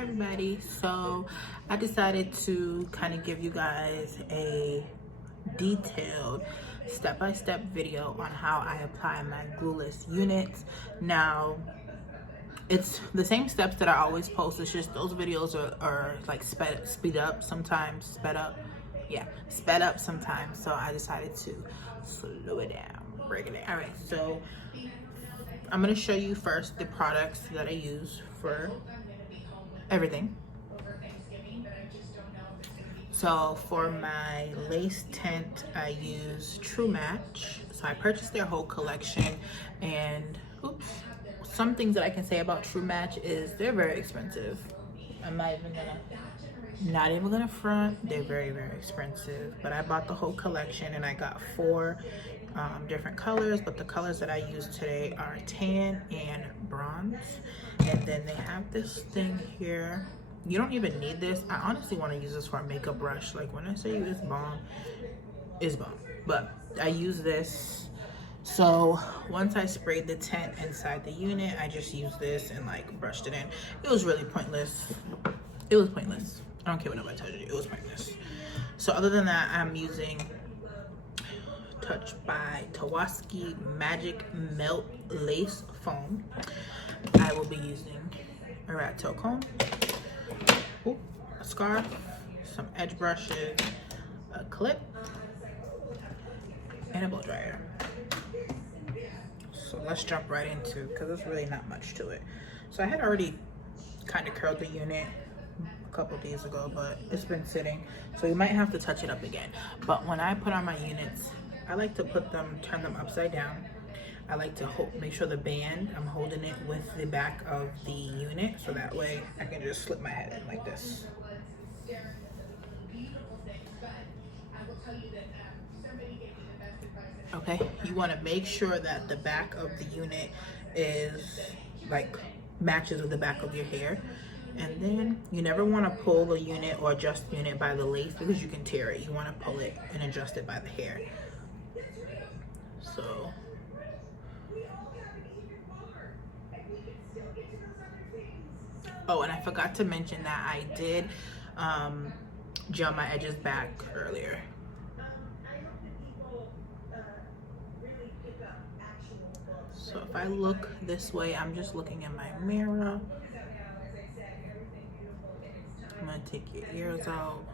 Hi everybody. So I decided to kind of give you guys a detailed step-by-step video on how I apply my glueless units. Now it's the same steps that I always post. It's just those videos are like sped up sometimes, sped up sometimes. So I decided to slow it down, break it down. All right, so I'm gonna show you first the products that I use for everything. So for my lace tint, I use True Match. So I purchased their whole collection, and some things that I can say about True Match is they're very expensive. I'm not even gonna front. They're very, very expensive. But I bought the whole collection and I got 4 different colors, but the colors that I use today are tan and bronze. And then they have this thing here. You don't even need this. I honestly want to use this for a makeup brush. Like when I say it's bomb, it's bomb. But I use this. So once I sprayed the tint inside the unit, I just used this and like brushed it in. It was really pointless. It was pointless. I don't care what nobody tells you. It was pointless. So other than that, I'm using Touch by Tawaski Magic Melt Lace Foam. I will be using a rat tail comb, a scarf, some edge brushes, a clip, and a blow dryer. So let's jump right into, because there's really not much to it. So I had already kind of curled the unit a couple days ago, but it's been sitting, so you might have to touch it up again. But when I put on my units, I like to turn them upside down. I like to make sure the band, I'm holding it with the back of the unit, so that way I can just slip my head in like this. Okay, you want to make sure that the back of the unit is like matches with the back of your hair. And then you never want to pull the unit or adjust the unit by the lace, because you can tear it. You want to pull it and adjust it by the hair. So oh, and I forgot to mention that I did gel my edges back earlier. So if I look this way, I'm just looking in my mirror. I'm gonna take your ears out.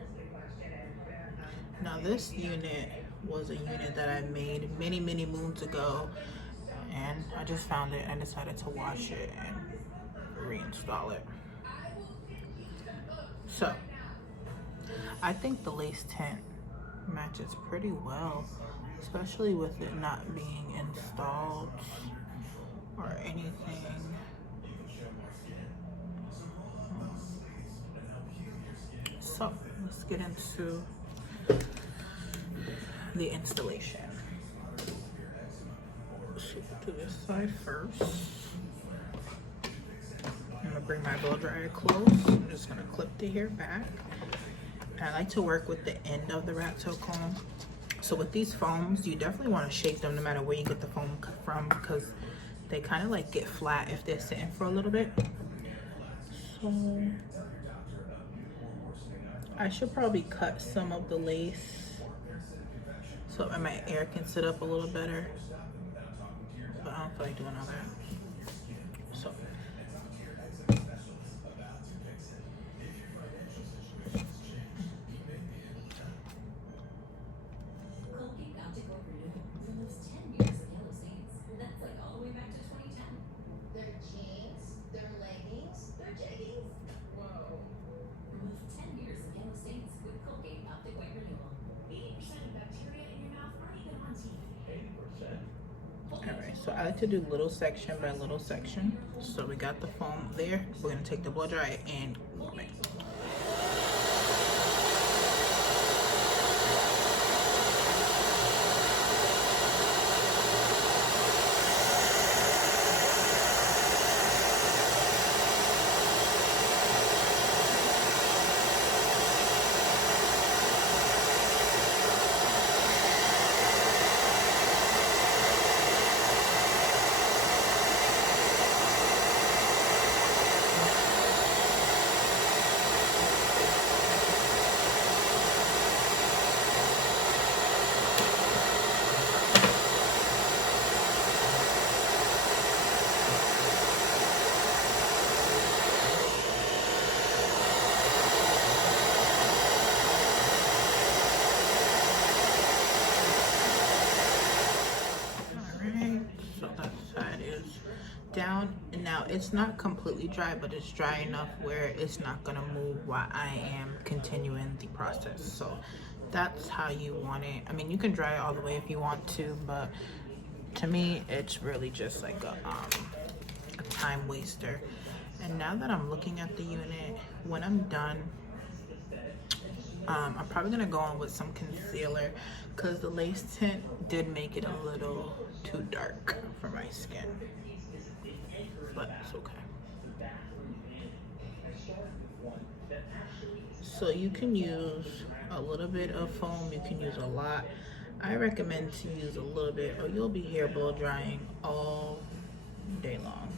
Now this unit was a unit that I made many moons ago, and I just found it and decided to wash it and reinstall it. So I think the lace tint matches pretty well, especially with it not being installed or anything. So let's get into the installation. So do this side first. I'm gonna bring my blow dryer close. I'm just gonna clip the hair back. And I like to work with the end of the rat tail comb. So with these foams, you definitely want to shake them no matter where you get the foam from, because they kind of like get flat if they're sitting for a little bit. So I should probably cut some of the lace so my hair can sit up a little better, but I don't feel like doing all that. So So I like to do little section by little section. So we got the foam there. We're gonna take the blow dryer and warm it. it's not completely dry, but it's dry enough where it's not gonna move while I am continuing the process. So that's how you want it. I mean, you can dry it all the way if you want to, but to me, it's really just like a time waster. And now that I'm looking at the unit, when I'm done, I'm probably gonna go on with some concealer because the lace tint did make it a little too dark for my skin, but it's okay. So you can use a little bit of foam, you can use a lot. I recommend to use a little bit or you'll be hairball drying all day long.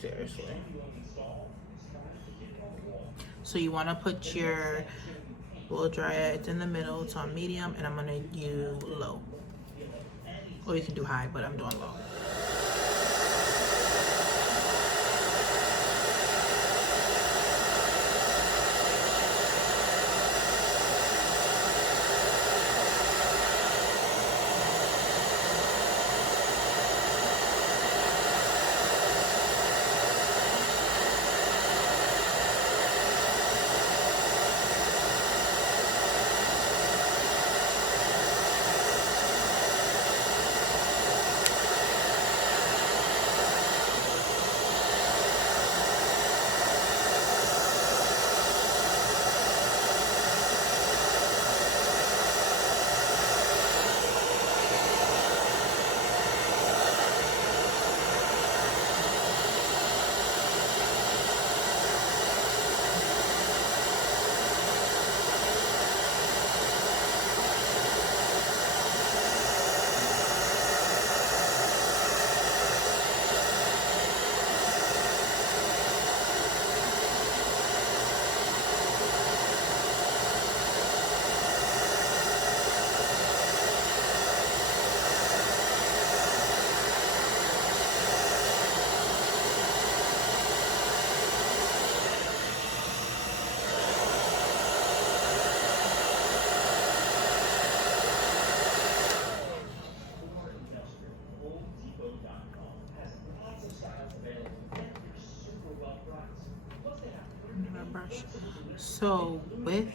Seriously. So you want to put your blow dryer, it's in the middle, it's on medium, and I'm going to use low. Or you can do high, but I'm doing low. Brush. So with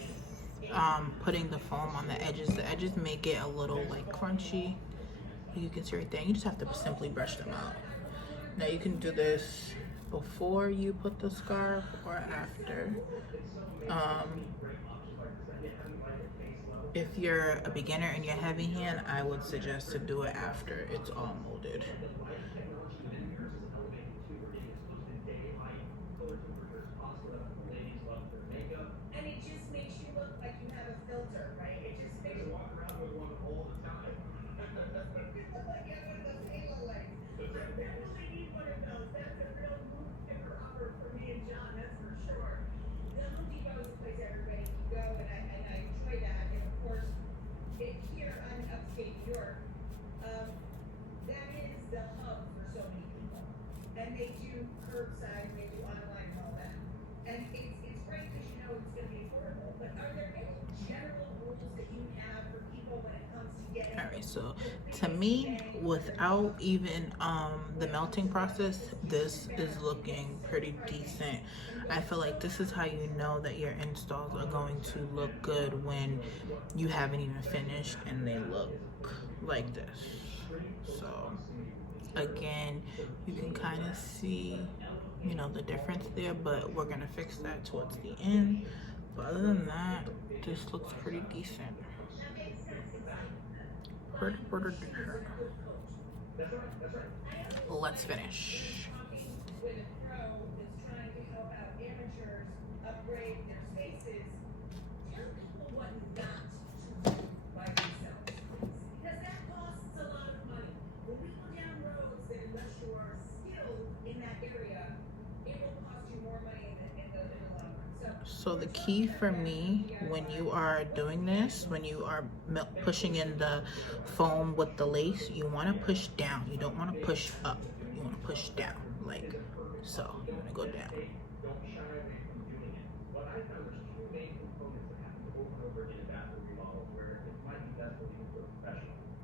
putting the foam on the edges make it a little like crunchy. You can see right there. You just have to simply brush them out. Now you can do this before you put the scarf or after. If you're a beginner and you're heavy hand, I would suggest to do it after it's all molded. And it just makes you look like you have a filter, right? It just makes you walk around with one all the time. You look like you have one of those halo lights. I definitely need one of those. That's a real mood picker upper for me and John, that's for sure. The Home Depot is a place everybody can go, and I enjoy that. And of course, here I'm upstate New York. That is the hub for so many people. And they do curbside, they do online and all that. And it's great because you know it's going to be affordable. But are there any general rules that you have for people when it comes to getting? All right, so to me, without even the melting process, this is looking pretty decent. I feel like this is how you know that your installs are going to look good when you haven't even finished and they look like this. So again, you can kind of see, you know, the difference there, but we're gonna fix that towards the end. But other than that, this looks pretty decent. Pretty decent. Let's finish. So the key for me when you are doing this, when you are pushing in the foam with the lace, you want to push down. You don't want to push up. You want to push down, like so. I'm gonna go down.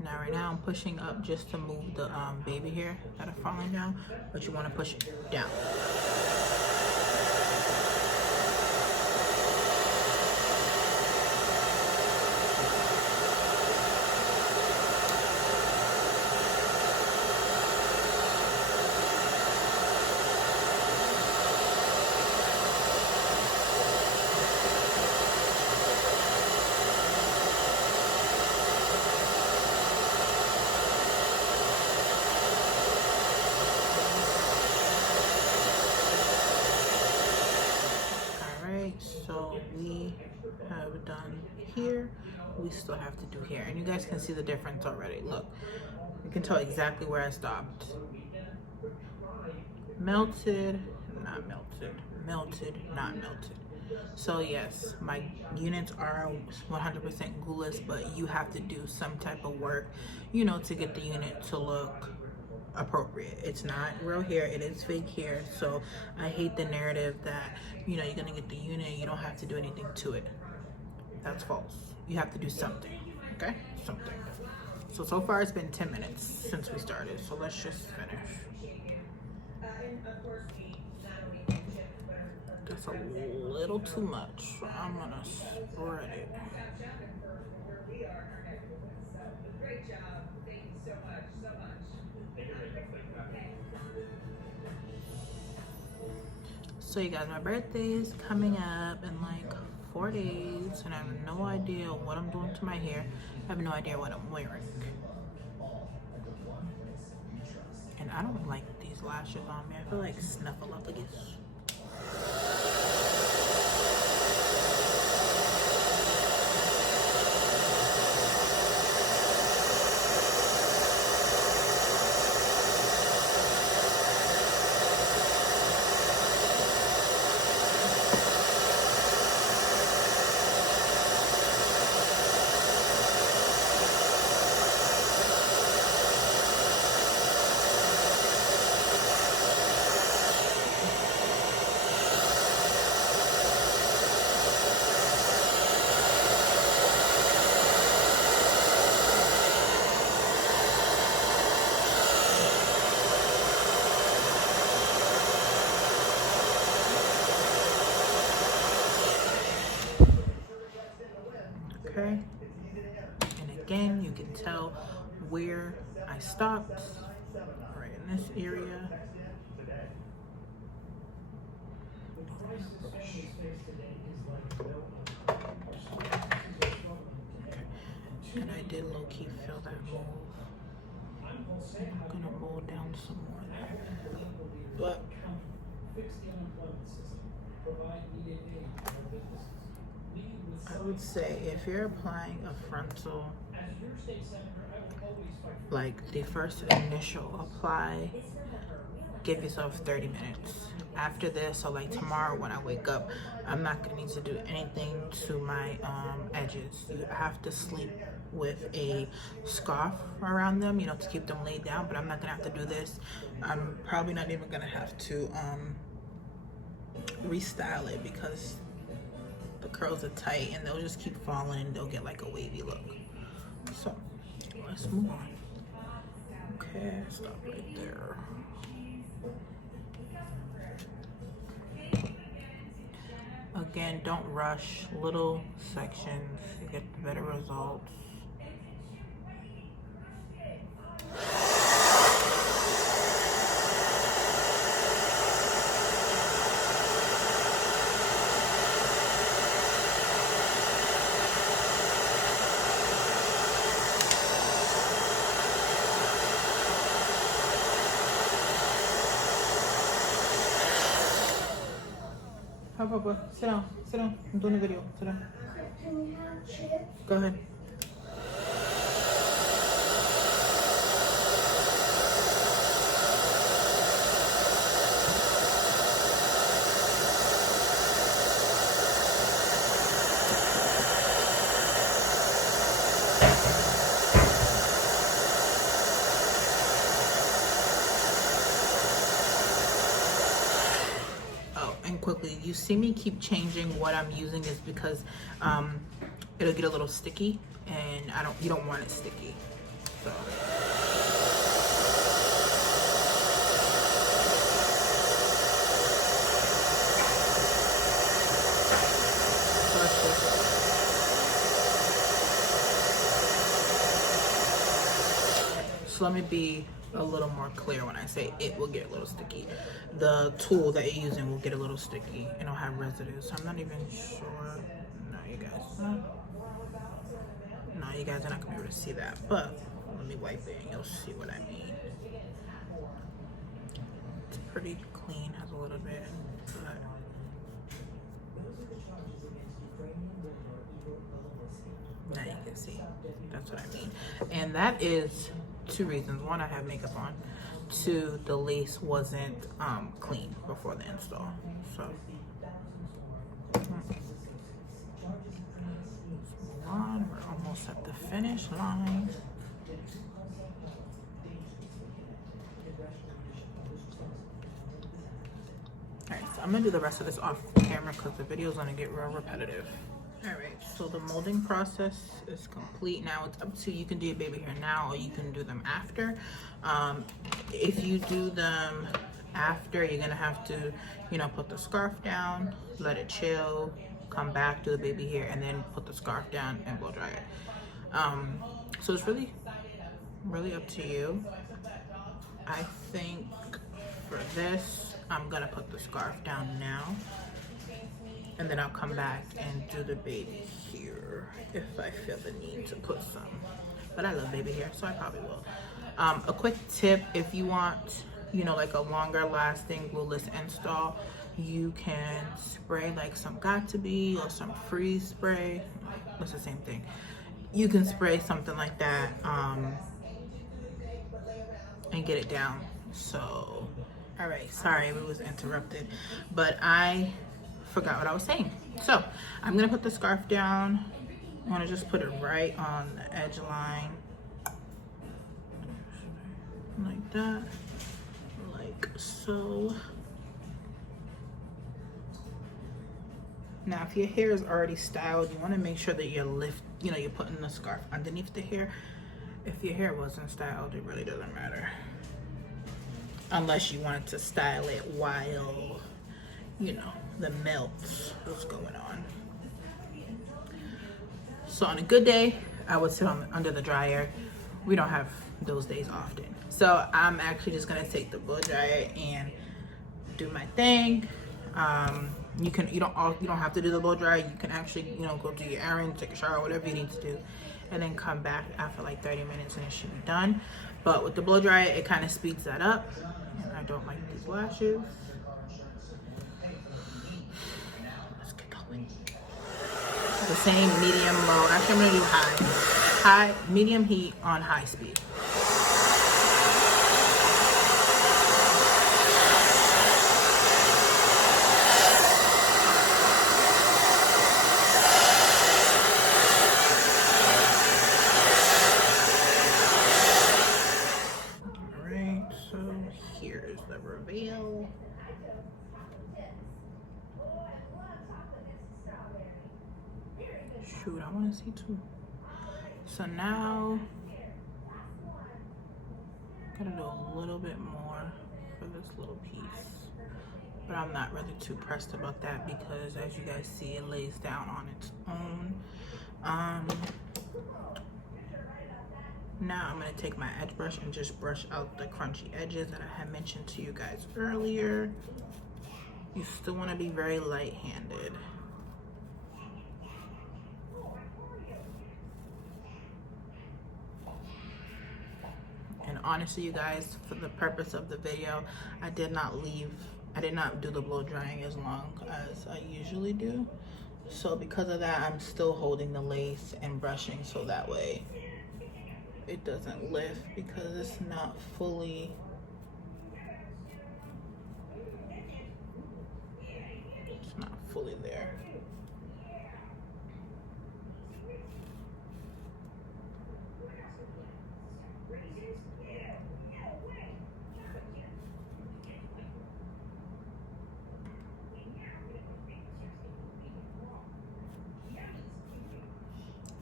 Now right now I'm pushing up just to move the baby hair that are falling down, but you want to push it down. So we have done here, we still have to do here, and you guys can see the difference already. Look, you can tell exactly where I stopped. Melted, not melted, melted, not melted. So yes, my units are 100% glueless, but you have to do some type of work, you know, to get the unit to look appropriate. It's not real hair, it is fake hair. So I hate the narrative that, you know, you're gonna get the unit, you don't have to do anything to it. That's false. You have to do something, okay? Something. So far it's been 10 minutes since we started, so let's just finish. That's a little too much, so I'm gonna spread it. So you guys, my birthday is coming up in like 4 days, and I have no idea what I'm doing to my hair. I have no idea what I'm wearing. And I don't like these lashes on me. I feel like Snuffleupagus. Okay, and again, you can tell where I stopped, right in this area. Okay. And I did low-key feel that move. I'm gonna mold down some more there. But I would say if you're applying a frontal, like the first initial apply, give yourself 30 minutes. After this, so like tomorrow when I wake up, I'm not gonna need to do anything to my edges. You have to sleep with a scarf around them, you know, to keep them laid down, but I'm not gonna have to do this. I'm probably not even gonna have to restyle it because the curls are tight and they'll just keep falling. They'll get like a wavy look. So let's move on. Okay, stop right there. Again, don't rush. Little sections, you get better results. Papa, sit down, sit down. I'm doing a video. Sit down. Can we have chips? Go ahead. Quickly, you see me keep changing what I'm using is because it'll get a little sticky, and you don't want it sticky. So let's just, so let me be a little more clear when I say it will get a little sticky. The tool that you're using will get a little sticky and it'll have residue. So I'm not even sure. No, you guys are not gonna be able to see that. But let me wipe it and you'll see what I mean. It's pretty clean, has a little bit, but now you can see. That's what I mean. And that is 2 reasons. 1, I have makeup on. 2, the lace wasn't clean before the install. So let's move on. We're almost at the finish line. Alright, so I'm gonna do the rest of this off camera because the video is gonna get real repetitive. Alright, so the molding process is complete. Now it's up to you. You can do your baby hair now or you can do them after. If you do them after, you're gonna have to, put the scarf down, let it chill, come back, do the baby hair, and then put the scarf down and blow dry it. So it's really up to you. I think for this, I'm gonna put the scarf down now. And then I'll come back and do the baby hair if I feel the need to put some. But I love baby hair, so I probably will. A quick tip, if you want, like a longer lasting glueless install, you can spray like some Got2b or some freeze spray. It's the same thing. You can spray something like that and get it down. So, all right, sorry we was interrupted, but I forgot what I was saying. So I'm gonna put the scarf down. I want to just put it right on the edge line, like that, like so. Now if your hair is already styled, you want to make sure that you're you're putting the scarf underneath the hair. If your hair wasn't styled, it really doesn't matter, unless you wanted to style it while the melts was going on. So on a good day, I would sit under the dryer. We don't have those days often. So I'm actually just gonna take the blow dryer and do my thing. You don't have to do the blow dryer. You can actually, go do your errands, take a shower, whatever you need to do, and then come back after like 30 minutes and it should be done. But with the blow dryer, it kind of speeds that up. And I don't like these lashes. The same medium low. Actually, I'm gonna do high, medium heat on high speed. All right, so here's the reveal. Shoot, I want to see too. So now, gotta do a little bit more for this little piece, but I'm not really too pressed about that because, as you guys see, it lays down on its own. Now I'm gonna take my edge brush and just brush out the crunchy edges that I had mentioned to you guys earlier. You still want to be very light-handed. And honestly, you guys, for the purpose of the video, I did not do the blow drying as long as I usually do. So because of that, I'm still holding the lace and brushing so that way it doesn't lift, because it's not fully there.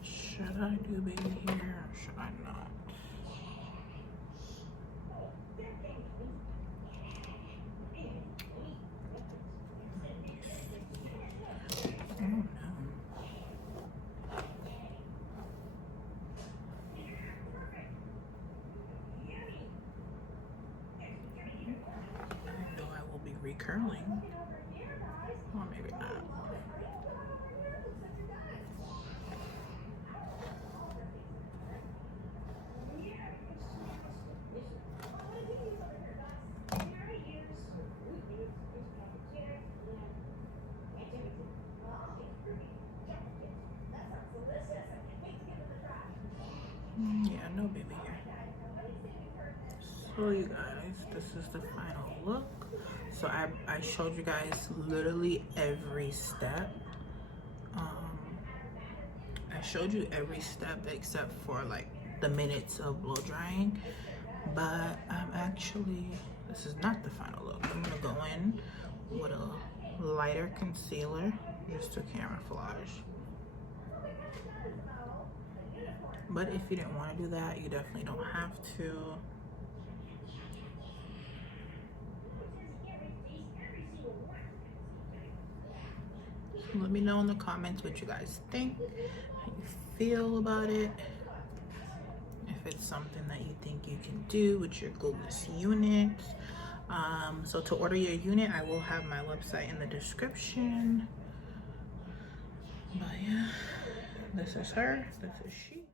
Should I do baby hair or should I not? curling. Or maybe not. Yeah, no baby here. So you guys, this is the final look. So I showed you guys literally every step. I showed you every step except for like the minutes of blow drying, but I'm actually, this is not the final look. I'm gonna go in with a lighter concealer just to camouflage. But if you didn't want to do that, you definitely don't have to. Let me know in the comments what you guys think, how you feel about it. If it's something that you think you can do with your glueless units. So to order your unit, I will have my website in the description. But yeah, this is her, this is she.